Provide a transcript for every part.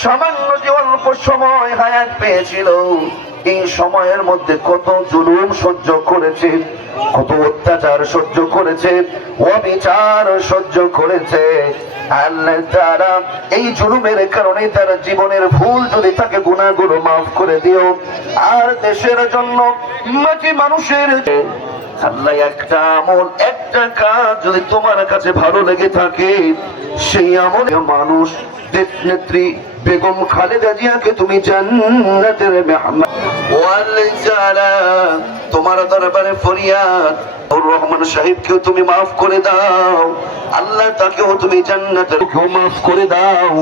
সামান্য যে অল্প সময় হায়াত পেয়েছিল, এই সময়ের মধ্যে কত জুলুম সহ্য করেছে, কত অত্যাচার সহ্য করেছে, অবিচার সহ্য করেছে। আল্লাহ তাআলা এই জুলুমের কারণে তার জীবনের ভুল যদি তাকে গুনাহগুলো মাফ করে দিও। আর দেশের জন্য মাটি মানুষের আল্লাহ একটা আমল, একটা কাজ যদি তোমার কাছে ভালো লেগে থাকে, সেই আমলে মানুষ নেত্রী বেগম খালেদা জিয়াকে তুমি জান্নাতের মেহমান। তোমার দরবারে ফরিয়াদ, রহমান সাহেবকেও তুমি মাফ করে দাও আল্লাহ, তাকেও তুমি জান্নাতের মাফ করে দাও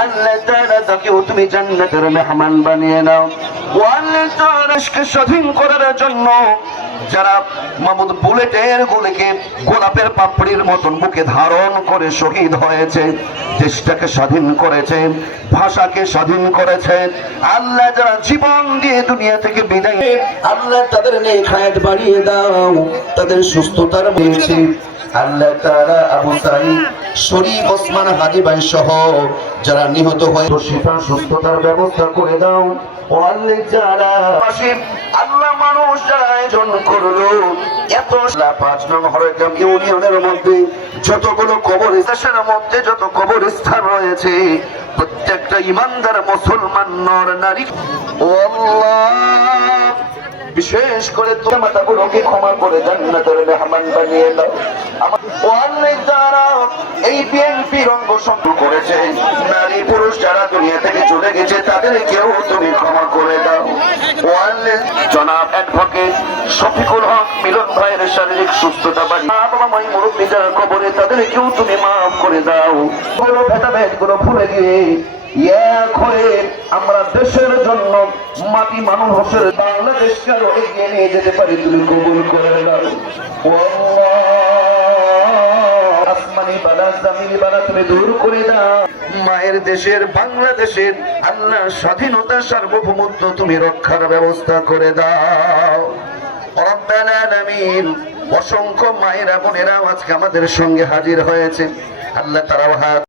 আল্লাহ তাআলা, তাকেও তুমি জান্নাতের মেহমান বানিয়ে নাও। আল্লাহ তাআলা দেশকে স্বাধীন করার জন্য যারা মাহমুদ বুলেটের গুলিকে গোলাপের পাপড়ির মতন বুকে ধারণ করে শহীদ হয়েছে, দেশটাকে স্বাধীন করেছে, ভাষাকে স্বাধীন করেছে, আল্লাহ যারা জীবন দিয়ে দুনিয়া থেকে বিদায়, আল্লাহ তাদের নেক হায়াত বাড়িয়ে দাও, তাদের সুস্থতার পেয়েছে আল্লাহ তাআলা। আবু সাঈদ শরীফ ওসমান হাজী ভাই সহ যারা নিহত হয়ে শিফা সুস্থতার ব্যবস্থা করে দাও। ও আল্লাহ যারা আল্লাহ মানুষ যারা আয়োজন করলো, এত ৫ নং হরগ্রাম ইউনিয়নের মধ্যে যতগুলো কবরস্থানের মধ্যে যত কবরস্থান রয়েছে, প্রত্যেকটা ইমানদার মুসলমান নর নারী ও আল্লাহ বিশেষ করে তোমার মাতাগুলোকে ক্ষমা করে জান্নাতের মেহমান বানিয়ে দাও। ও আল্লাহ যারা এই বিএনপির অঙ্গ সংগ্রহ করেছে, নারী পুরুষ যারা দুনিয়া থেকে চলে গেছে, তাদেরকেও তুমি ক্ষমা করে দাও। ও আল্লাহ জনাব অ্যাডভোকেট শফিকুল হক মিলন ভাইয়ের শারীরিক সুস্থতা বাড়িয়ে বাবা মাই মুরব্বী যারা কবরে, তাদেরকেও তুমি মাফ করে দাও। গুলো ভেদাভেদ গুলো ভুলে গিয়ে এক হয়ে আমরা দেশের জন্য মাটি মানুষের বাংলাদেশকে আরো এগিয়ে নিয়ে যেতে পারি, তুমি কবুল করে দাও। আসমানি বালা জামিনি বালা তুমি দূর করে দাও। মায়ের দেশের বাংলাদেশের আল্লাহ স্বাধীনতা সার্বভৌমত্ব তুমি রক্ষার ব্যবস্থা করে দাও রব্বাল আলামিন। অসংখ্য মায়েরা বোনেরা আজকে আমাদের সঙ্গে হাজির হয়েছে আল্লাহ, তারাও হাত